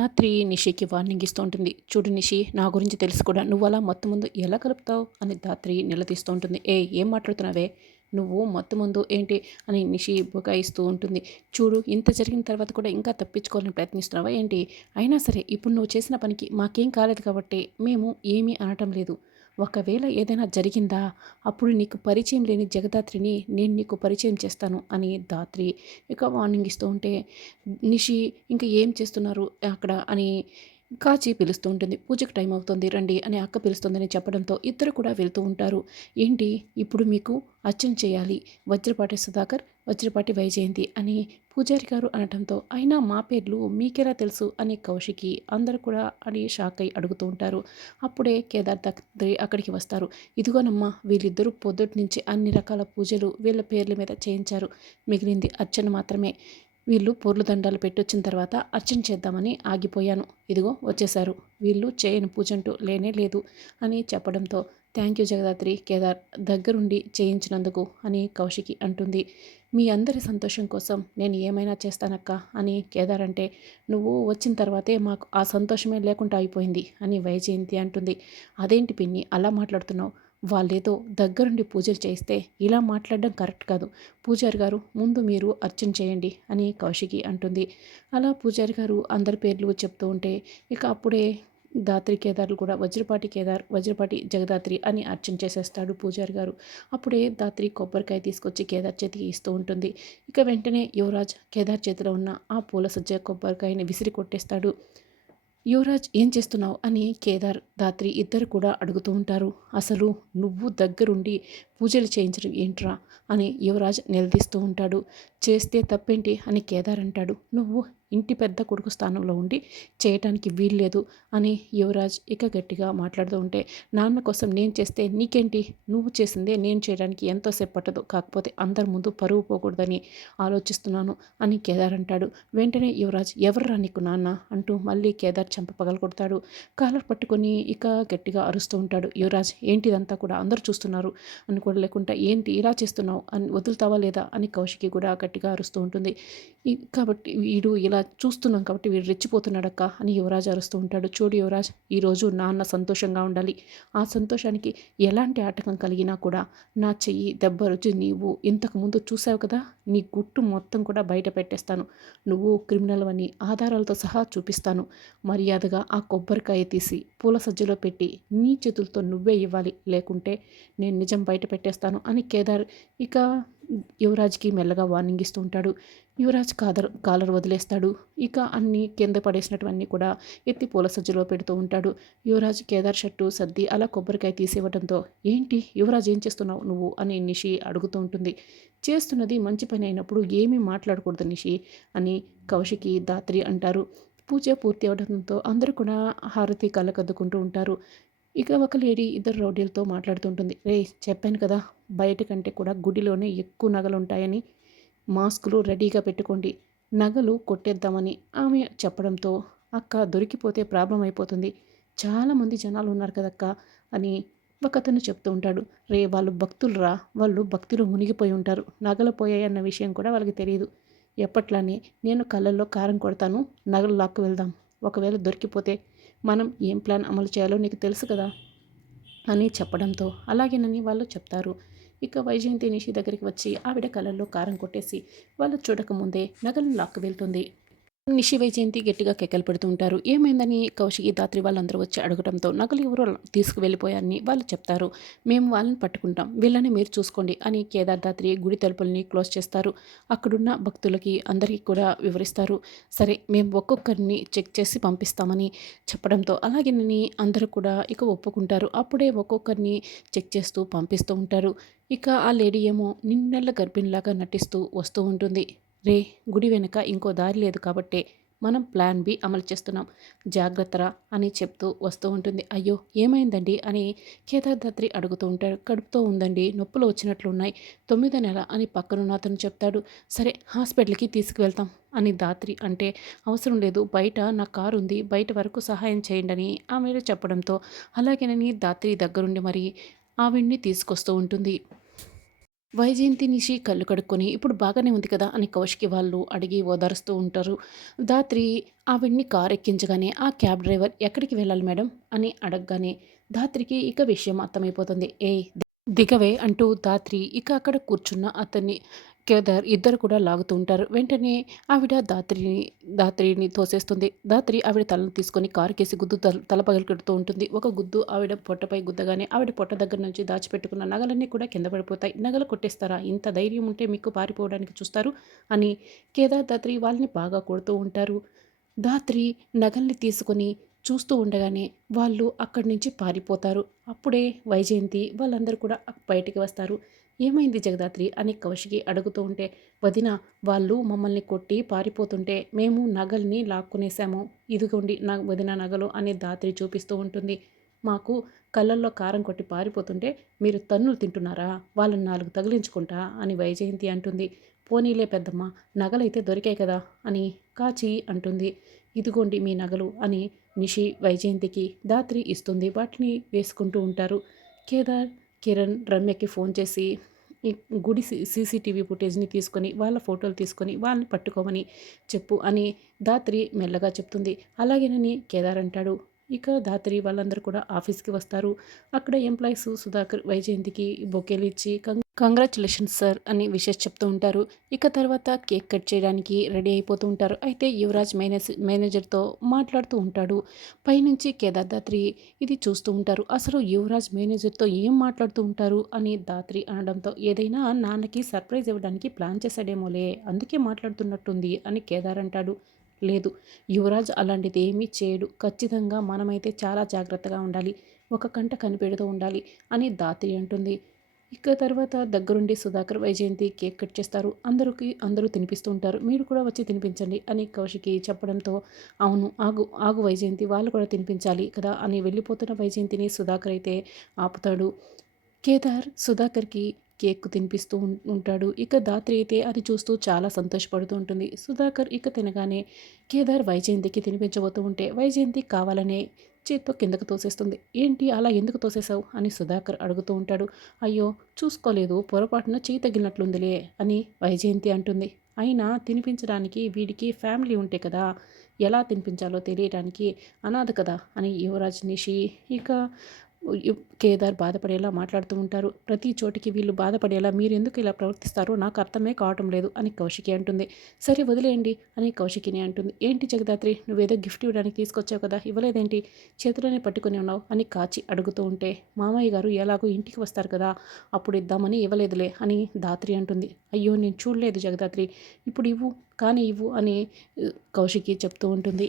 ధాత్రి నిషికి warning ఇస్తూ ఉంటుంది. చూడు నిషి, నా గురించి తెలుసు కూడా, నువ్వు అలా మొత్తం ముందు ఎలా కలుపుతావు అని ధాత్రి నిలదీస్తూ ఉంటుంది. ఏం మాట్లాడుతున్నావే, నువ్వు మొత్తం ముందు ఏంటి అని నిషి బుకాయిస్తూ ఉంటుంది. చూడు, ఇంత జరిగిన తర్వాత కూడా ఇంకా తప్పించుకోవాలని ప్రయత్నిస్తున్నావా ఏంటి? అయినా సరే ఇప్పుడు నువ్వు చేసిన పనికి మాకేం కాలేదు కాబట్టి మేము ఏమీ అనటం లేదు. ఒకవేళ ఏదైనా జరిగిందా, అప్పుడు నీకు పరిచయం లేని జగదాత్రిని నేను నీకు పరిచయం చేస్తాను అని ధాత్రి ఇక వార్నింగ్ ఇస్తూ ఉంటే, నిషి ఇంకా ఏం చేస్తున్నారు అక్కడ అని కాచి పిలుస్తూ ఉంటుంది. పూజకు టైం అవుతుంది రండి అని అక్క పిలుస్తుందని చెప్పడంతో ఇద్దరు కూడా వెళ్తూ ఉంటారు. ఏంటి ఇప్పుడు మీకు అర్చన చేయాలి, వజ్రపాటి సుధాకర్, వజ్రపాటి వైజయంతి అని పూజారి గారు అనటంతో, అయినా మా పేర్లు మీకెలా తెలుసు అని కౌశికి అందరూ కూడా అని షాక్ అయి అడుగుతూ ఉంటారు. అప్పుడే కేదార్ దత్రి అక్కడికి వస్తారు. ఇదిగోనమ్మా, వీళ్ళిద్దరూ పొద్దుటి నుంచి అన్ని రకాల పూజలు వీళ్ళ పేర్ల మీద చేయించారు, మిగిలింది అర్చన మాత్రమే. వీళ్ళు పూర్ల దండాలు పెట్టొచ్చిన తర్వాత అర్చన చేద్దామని ఆగిపోయాను, ఇదిగో వచ్చేశారు, వీళ్ళు చేయని పూజ అంటూ లేనే లేదు అని చెప్పడంతో, థ్యాంక్ యూ జగదాత్రి, కేదార్ దగ్గరుండి చేయించినందుకు అని కౌశికి అంటుంది. మీ అందరి సంతోషం కోసం నేను ఏమైనా చేస్తానక్క అని కేదార్ అంటే, నువ్వు వచ్చిన తర్వాతే మాకు ఆ సంతోషమే లేకుండా అయిపోయింది అని వైజయంతి అంటుంది. అదేంటి పిన్ని అలా మాట్లాడుతున్నావు, వాళ్ళేదో దగ్గరుండి పూజలు చేయిస్తే ఇలా మాట్లాడడం కరెక్ట్ కాదు. పూజారి గారు ముందు మీరు అర్చన చేయండి అని కౌశికి అంటుంది. అలా పూజారి గారు అందరి పేర్లు చెప్తూ ఉంటే ఇక అప్పుడే ధాత్రి కేదార్లు కూడా వజ్రపాటి కేదార్, వజ్రపాటి జగదాత్రి అని అర్చన చేసేస్తాడు పూజారి గారు. అప్పుడే ధాత్రి కొబ్బరికాయ తీసుకొచ్చి కేదార్ చేతికి ఇస్తూ ఉంటుంది. ఇక వెంటనే యువరాజ్ కేదార్ చేతిలో ఉన్న ఆ పూల సజ్జ కొబ్బరికాయని విసిరి కొట్టేస్తాడు. యువరాజ్ ఏం చేస్తున్నావు అని కేదార్ ధాత్రి ఇద్దరు కూడా అడుగుతూ ఉంటారు. అసలు నువ్వు దగ్గరుండి పూజలు చేయించడం ఏంట్రా అని యువరాజ్ నిలదీస్తూ ఉంటాడు. చేస్తే తప్పేంటి అని కేదార్ అంటాడు. నువ్వు ఇంటి పెద్ద కొడుకు స్థానంలో ఉండి చేయటానికి వీల్లేదు అని యువరాజ్ ఇక గట్టిగా మాట్లాడుతూ ఉంటే, నాన్న కోసం నేను చేస్తే నీకేంటి, నువ్వు చేసిందే నేను చేయడానికి ఎంతోసేపు పట్టదు, కాకపోతే అందరి ముందు పరువు పోకూడదని ఆలోచిస్తున్నాను అని కేదార్ అంటాడు. వెంటనే యువరాజ్, ఎవర్రా నీకు నాన్న అంటూ మళ్ళీ కేదార్ చెంప పగలగొడతాడు. కాలర్ పట్టుకొని ఇక గట్టిగా అరుస్తూ ఉంటాడు. యువరాజ్, ఏంటిదంతా కూడా అందరూ చూస్తున్నారు అని కూడా లేకుండా ఏంటి ఇలా చేస్తున్నావు అని వదులుతావా లేదా అని కౌశికి కూడా గట్టిగా అరుస్తూ ఉంటుంది. కాబట్టి వీడు ఇలా చూస్తున్నాం కాబట్టి వీడు రెచ్చిపోతున్నాడక్క అని యువరాజ్ అరుస్తూ ఉంటాడు. చూడు యువరాజ్, ఈరోజు నాన్న సంతోషంగా ఉండాలి, ఆ సంతోషానికి ఎలాంటి ఆటంకం కలిగినా కూడా నా చెయ్యి దెబ్బ రుచి నీవు ఇంతకుముందు చూసావు కదా, నీ గుట్టు మొత్తం కూడా బయట పెట్టేస్తాను, నువ్వు క్రిమినల్ అని ఆధారాలతో సహా చూపిస్తాను, మర్యాదగా ఆ కొబ్బరికాయ తీసి పూల సజ్జలో పెట్టి నీ చేతులతో నువ్వే ఇవ్వాలి, లేకుంటే నేను నిజం బయట పెట్టేస్తాను అని కేదార్ ఇక యువరాజ్కి మెల్లగా వార్నింగ్ ఇస్తూ ఉంటాడు. యువరాజ్ కాలర్ వదిలేస్తాడు. ఇక అన్నీ కింద పడేసినటువన్నీ కూడా ఎత్తి పూల సజ్జలో పెడుతూ ఉంటాడు. యువరాజ్ కేదార్ షర్టు సర్ది అలా కొబ్బరికాయ తీసివ్వడంతో, ఏంటి యువరాజ్ ఏం చేస్తున్నావు నువ్వు అని నిషి అడుగుతూ ఉంటుంది. చేస్తున్నది మంచి పని అయినప్పుడు ఏమీ మాట్లాడకూడదు నిషి అని కౌశికి ధాత్రి అంటారు. పూజ పూర్తి అవడంతో అందరూ కూడా హారతి కళ్ళకద్దుకుంటూ ఉంటారు. ఇక ఒక లేడీ ఇద్దరు రౌడీలతో మాట్లాడుతుంటుంది. రే, చెప్పాను కదా, బయట కంటే కూడా గుడిలోనే ఎక్కువ నగలు ఉంటాయని, మాస్కులు రెడీగా పెట్టుకోండి, నగలు కొట్టేద్దామని ఆమె చెప్పడంతో, అక్క దొరికిపోతే ప్రాబ్లం అయిపోతుంది, చాలామంది జనాలు ఉన్నారు కదక్క అని ఒకతను చెప్తూ ఉంటాడు. రే, వాళ్ళు భక్తులురా, వాళ్ళు భక్తిలో మునిగిపోయి ఉంటారు, నగలు పోయాయన్న విషయం కూడా వాళ్ళకి తెలియదు. ఎప్పట్లానే నేను కళ్ళల్లో కారం కొడతాను, నగలు లాక్కు వెళ్దాం, ఒకవేళ దొరికిపోతే మనం ఏం ప్లాన్ అమలు చేయాలో నీకు తెలుసు కదా అని చెప్పడంతో, అలాగేనని వాళ్ళు చెప్తారు. ఇక వైజయంతి నిషి దగ్గరికి వచ్చి ఆవిడ కళ్ళల్లో కారం కొట్టేసి వాళ్ళు చూడకముందే నగలను లాక్కు వెళ్తుంది. నిషి వైజయంతి గట్టిగా కేకలు పెడుతూ ఉంటారు. ఏమైందని కౌశికి ధాత్రి వాళ్ళందరూ వచ్చి అడగడంతో, నగలు ఎవరో తీసుకువెళ్ళిపోయారని వాళ్ళు చెప్తారు. మేము వాళ్ళని పట్టుకుంటాం, వీళ్ళని మీరు చూసుకోండి అని కేదార్ ధాత్రి గుడి తలుపుల్ని క్లోజ్ చేస్తారు. అక్కడున్న భక్తులకి అందరికీ కూడా వివరిస్తారు. సరే, మేము ఒక్కొక్కరిని చెక్ చేసి పంపిస్తామని చెప్పడంతో, అలాగేనని అందరూ కూడా ఇక ఒప్పుకుంటారు. అప్పుడే ఒక్కొక్కరిని చెక్ చేస్తూ పంపిస్తూ ఉంటారు. ఇక ఆ లేడీ ఏమో నిన్నెల్ల గర్భిణిలాగా నటిస్తూ వస్తూ ఉంటుంది. రే, గుడి వెనుక ఇంకో దారి లేదు కాబట్టే మనం ప్లాన్ బి అమలు చేస్తున్నాం, జాగ్రత్తరా అని చెప్తూ వస్తూ ఉంటుంది. అయ్యో ఏమైందండి అని కేదార్ ధాత్రి అడుగుతూ ఉంటాడు. కడుపుతో ఉందండి, నొప్పులు వచ్చినట్లున్నాయి, 9వ నెల అని పక్కనున్న అతను చెప్తాడు. సరే, హాస్పిటల్కి తీసుకువెళ్తాం అని ధాత్రి అంటే, అవసరం లేదు, బయట నా కారు ఉంది, బయట వరకు సహాయం చేయండి అని ఆమె చెప్పడంతో, అలాగేనని ధాత్రి దగ్గరుండి మరి ఆవిడ్ని తీసుకొస్తూ ఉంటుంది. వైజయంతి నిషి కళ్ళు కడుక్కొని ఇప్పుడు బాగానే ఉంది కదా అని కౌశికి వాళ్ళు అడిగి ఓదారుస్తూ ఉంటారు. ధాత్రి ఆవిడ్ని కారు ఎక్కించగానే ఆ క్యాబ్ డ్రైవర్ ఎక్కడికి వెళ్ళాలి మేడం అని అడగగానే ధాత్రికి ఇక విషయం అర్థమైపోతుంది. ఏయ్ దిగవే అంటూ ధాత్రి ఇక అక్కడ కూర్చున్న అతన్ని కేదార్ ఇద్దరు కూడా లాగుతూ ఉంటారు. వెంటనే ఆవిడ ధాత్రిని తోసేస్తుంది. ధాత్రి ఆవిడ తలను తీసుకొని కారుకేసి గుద్దు తల పగలగొడుతూ ఉంటుంది. ఒక గుద్దు ఆవిడ పొట్టపై గుద్దగానే ఆవిడ పొట్ట దగ్గర నుంచి దాచిపెట్టుకున్న నగలన్నీ కూడా కింద పడిపోతాయి. నగలు కొట్టేస్తారా? ఇంత ధైర్యం ఉంటే మీకు పారిపోవడానికి చూస్తారు అని కేదార్ ధాత్రి వాళ్ళని బాగా కొడుతూ ఉంటారు. ధాత్రి నగల్ని తీసుకొని చూస్తూ ఉండగానే వాళ్ళు అక్కడి నుంచి పారిపోతారు. అప్పుడే వైజయంతి వాళ్ళందరూ కూడా బయటికి వస్తారు. ఏమైంది జగదాత్రి అని కౌశికి అడుగుతూ ఉంటే, వదిన వాళ్ళు మమ్మల్ని కొట్టి పారిపోతుంటే మేము నగల్ని లాక్కునేసాము. ఇదిగోండి నా వదిన నగలు అని ధాత్రి చూపిస్తూ ఉంటుంది. మాకు కళ్ళల్లో కారం కొట్టి పారిపోతుంటే మీరు తన్నులు తింటున్నారా? వాళ్ళని 4 తగిలించుకుంటా అని వైజయంతి అంటుంది. పోనీలే పెద్దమ్మ, నగలైతే దొరికాయి కదా అని కాచి అంటుంది. ఇదిగోండి మీ నగలు అని నిషి వైజయంతికి ధాత్రి ఇస్తుంది. వాటిని వేసుకుంటూ ఉంటారు. కేదార్, కిరణ్ రమ్యకి ఫోన్ చేసి ఈ గుడి సీసీటీవీ ఫుటేజ్ని తీసుకొని వాళ్ళ ఫోటోలు తీసుకొని వాళ్ళని పట్టుకోమని చెప్పు అని ధాత్రి మెల్లగా చెప్తుంది. అలాగేనని కేదార్ అంటాడు. ఇక ధాత్రి వాళ్ళందరూ కూడా ఆఫీస్కి వస్తారు. అక్కడ ఎంప్లాయీస్ సుధాకర్ వైజయంతికి బొకేలు ఇచ్చి కంగ్రాచులేషన్స్ సార్ అని విషెస్ చెప్తూ ఉంటారు. ఇక తర్వాత కేక్ కట్ చేయడానికి రెడీ అయిపోతూ ఉంటారు. అయితే యువరాజ్ మేనేజర్తో మాట్లాడుతూ ఉంటాడు. పైనుంచి కేదార్ ధాత్రి ఇది చూస్తూ ఉంటారు. అసలు యువరాజ్ మేనేజర్తో ఏం మాట్లాడుతూ ఉంటారు అని ధాత్రి అనడంతో ఏదైనా నాన్నకి సర్ప్రైజ్ ఇవ్వడానికి ప్లాన్ చేశాడేమోలే అందుకే మాట్లాడుతున్నట్టుంది అని కేదార్ అంటాడు. లేదు, యువరాజ్ అలాంటిది ఏమీ చేయడు. ఖచ్చితంగా మనమైతే చాలా జాగ్రత్తగా ఉండాలి. ఒక కంట కనిపెడుతూ ఉండాలి అని ధాత్రి అంటుంది. ఇక తర్వాత దగ్గరుండి సుధాకర్ వైజయంతి కేక్ కట్ చేస్తారు. అందరూ తినిపిస్తూ ఉంటారు. మీరు కూడా వచ్చి తినిపించండి అని కౌశికి చెప్పడంతో అవును ఆగు ఆగు వైజయంతి, వాళ్ళు కూడా తినిపించాలి కదా అని వెళ్ళిపోతున్న వైజయంతిని సుధాకర్ అయితే ఆపుతాడు. కేదార్ సుధాకర్కి కేక్ తినిపిస్తూ ఉంటాడు. ఇక ధాత్రి అయితే అది చూస్తూ చాలా సంతోషపడుతూ ఉంటుంది. సుధాకర్ ఇక తినగానే కేదార్ వైజయంతికి తినిపించబోతూ ఉంటే వైజయంతి కావాలనే చేత్తో కిందకు తోసేస్తుంది. ఏంటి అలా ఎందుకు తోసేసావు అని సుధాకర్ అడుగుతూ ఉంటాడు. అయ్యో చూసుకోలేదు, పొరపాటున చేయి తగిలినట్లుందిలే అని వైజయంతి అంటుంది. అయినా తినిపించడానికి వీడికి ఫ్యామిలీ ఉంటే కదా, ఎలా తినిపించాలో తెలియటానికి అనాథ కదా అని యువరాజ్ నిషి ఇక కేదార్ బాధపడేలా మాట్లాడుతూ ఉంటారు. ప్రతి చోటికి వీళ్ళు బాధపడేలా మీరెందుకు ఇలా ప్రవర్తిస్తారో నాకు అర్థమే కావటం లేదు అని కౌశికి అంటుంది. సరే వదిలేయండి అని కౌశికిని అంటుంది. ఏంటి జగదాత్రి, నువ్వేదో గిఫ్ట్ ఇవ్వడానికి తీసుకొచ్చావు కదా, ఇవ్వలేదేంటి? చేతిలోనే పట్టుకొని ఉన్నావు అని కాచి అడుగుతూ ఉంటే మామయ్య గారు ఎలాగో ఇంటికి వస్తారు కదా, అప్పుడు ఇద్దామని ఇవ్వలేదులే అని ధాత్రి అంటుంది. అయ్యో నేను చూడలేదు జగదాత్రి, ఇప్పుడు ఇవ్వు కానీ ఇవ్వు అని కౌశికి చెప్తూ ఉంటుంది.